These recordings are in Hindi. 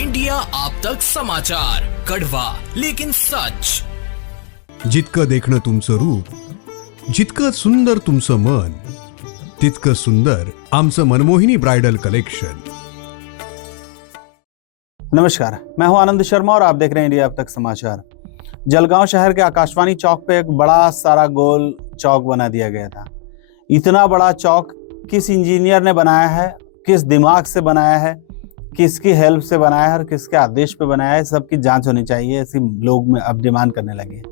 इंडिया आप तक समाचार, कड़वा लेकिन सच। जितकं देखणं तुमचं रूप, जितकं सुंदर तुमचं मन, तितकं सुंदर आमचं मनमोहिनी ब्राइडल कलेक्शन। नमस्कार, मैं हूं आनंद शर्मा और आप देख रहे हैं इंडिया अब तक समाचार। जलगांव शहर के आकाशवाणी चौक पे एक बड़ा सारा गोल चौक बना दिया गया था। इतना बड़ा चौक किस इंजीनियर ने बनाया है, किस दिमाग से बनाया है, किसकी हेल्प से बनाया है और किसके आदेश पे बनाया है, सबकी जांच होनी चाहिए। ऐसी लोग में अब डिमांड करने लगे हैं।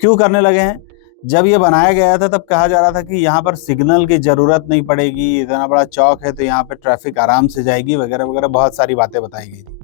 क्यों करने लगे हैं? जब ये बनाया गया था तब कहा जा रहा था कि यहाँ पर सिग्नल की जरूरत नहीं पड़ेगी, इतना बड़ा चौक है तो यहाँ पे ट्रैफिक आराम से जाएगी वगैरह वगैरह, बहुत सारी बातें बताई गई थी।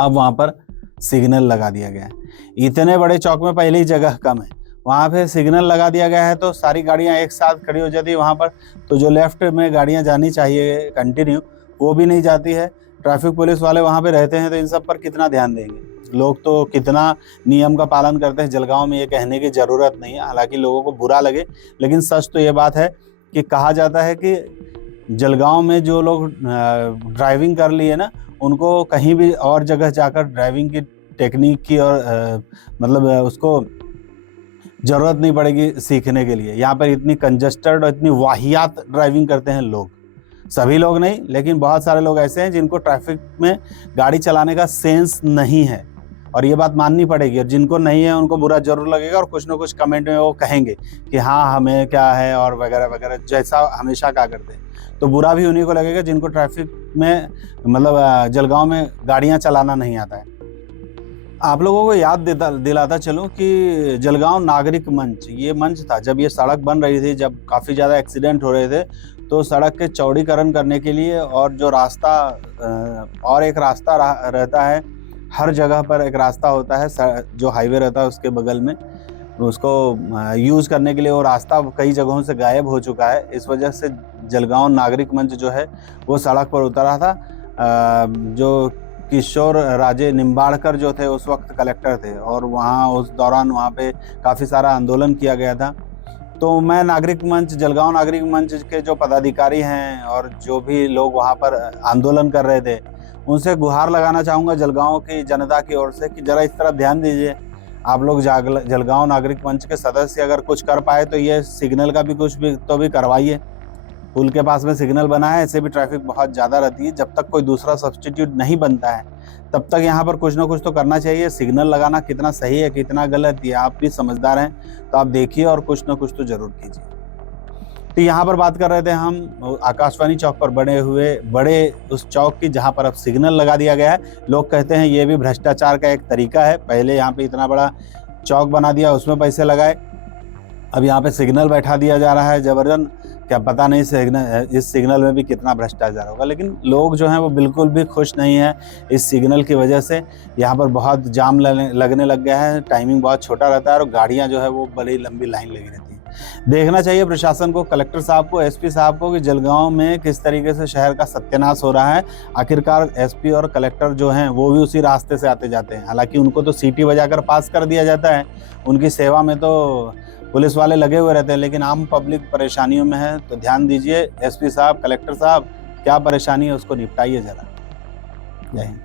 अब वहाँ पर सिग्नल लगा दिया गया है। इतने बड़े चौक में पहले ही जगह कम है, वहाँ पे सिग्नल लगा दिया गया है तो सारी गाड़ियाँ एक साथ खड़ी हो जाती है वहाँ पर। तो जो लेफ्ट में गाड़ियाँ जानी चाहिए कंटिन्यू, वो भी नहीं जाती है। ट्रैफिक पुलिस वाले वहाँ पे रहते हैं तो इन सब पर कितना ध्यान देंगे? लोग तो कितना नियम का पालन करते हैं, जलगांव में ये कहने की ज़रूरत नहीं है। हालांकि लोगों को बुरा लगे, लेकिन सच तो ये बात है कि कहा जाता है कि जलगांव में जो लोग ड्राइविंग कर लिए ना, उनको कहीं भी और जगह जाकर ड्राइविंग की टेक्निक की और मतलब उसको ज़रूरत नहीं पड़ेगी सीखने के लिए। यहाँ पर इतनी कंजस्टेड और इतनी वाहियात ड्राइविंग करते हैं लोग। सभी लोग नहीं, लेकिन बहुत सारे लोग ऐसे हैं जिनको ट्रैफिक में गाड़ी चलाने का सेंस नहीं है, और ये बात माननी पड़ेगी। और जिनको नहीं है उनको बुरा जरूर लगेगा और कुछ ना कुछ कमेंट में वो कहेंगे कि हाँ हमें क्या है और वगैरह वगैरह, जैसा हमेशा कहा करते हैं। तो बुरा भी उन्हीं को लगेगा जिनको ट्रैफिक में मतलब जलगांव में गाड़ियाँ चलाना नहीं आता है। आप लोगों को याद दिलाता चलूँ कि जलगांव नागरिक मंच, ये मंच था जब ये सड़क बन रही थी, जब काफ़ी ज़्यादा एक्सीडेंट हो रहे थे, तो सड़क के चौड़ीकरण करने के लिए और जो रास्ता और एक रास्ता रहता है, हर जगह पर एक रास्ता होता है जो हाईवे रहता है उसके बगल में, उसको यूज़ करने के लिए वो रास्ता कई जगहों से गायब हो चुका है। इस वजह से जलगांव नागरिक मंच जो है वो सड़क पर उतरा था। जो किशोर राजे निम्बाड़कर जो थे उस वक्त कलेक्टर थे और वहाँ उस दौरान वहाँ पे काफ़ी सारा आंदोलन किया गया था। तो मैं नागरिक मंच, जलगांव नागरिक मंच के जो पदाधिकारी हैं और जो भी लोग वहाँ पर आंदोलन कर रहे थे, उनसे गुहार लगाना चाहूँगा जलगांव की जनता की ओर से कि ज़रा इस तरफ ध्यान दीजिए। आप लोग जलगांव नागरिक मंच के सदस्य अगर कुछ कर पाए तो ये सिग्नल का भी कुछ भी तो भी करवाइए। पुल के पास में सिग्नल बना है, ऐसे भी ट्रैफिक बहुत ज़्यादा रहती है। जब तक कोई दूसरा सब्स्टिट्यूट नहीं बनता है तब तक यहाँ पर कुछ ना कुछ तो करना चाहिए। सिग्नल लगाना कितना सही है कितना गलत, ये आप भी समझदार हैं तो आप देखिए और कुछ ना कुछ तो ज़रूर कीजिए। तो यहाँ पर बात कर रहे थे हम आकाशवाणी चौक पर बड़े उस चौक की, जहाँ पर अब सिग्नल लगा दिया गया है। लोग कहते हैं ये भी भ्रष्टाचार का एक तरीका है। पहले यहाँ पे इतना बड़ा चौक बना दिया, उसमें पैसे लगाए, अब यहाँ पे सिग्नल बैठा दिया जा रहा है जबरन। क्या पता नहीं इस सिग्नल में भी कितना भ्रष्टाचार होगा। लेकिन लोग जो हैं वो बिल्कुल भी खुश नहीं है इस सिग्नल की वजह से। यहाँ पर बहुत जाम लगने लग गया है, टाइमिंग बहुत छोटा रहता है और गाड़ियाँ जो है वो बड़ी लंबी लाइन लगी रहती है। देखना चाहिए प्रशासन को, कलेक्टर साहब को, एसपी साहब को कि जलगांव में किस तरीके से शहर का सत्यानाश हो रहा है। आखिरकार एसपी और कलेक्टर जो हैं वो भी उसी रास्ते से आते जाते हैं। हालांकि उनको तो सीटी बजाकर पास कर दिया जाता है, उनकी सेवा में तो पुलिस वाले लगे हुए रहते हैं, लेकिन आम पब्लिक परेशानियों में है। तो ध्यान दीजिए एसपी साहब, कलेक्टर साहब, क्या परेशानी है उसको निपटाइए ज़रा। जय हिंद।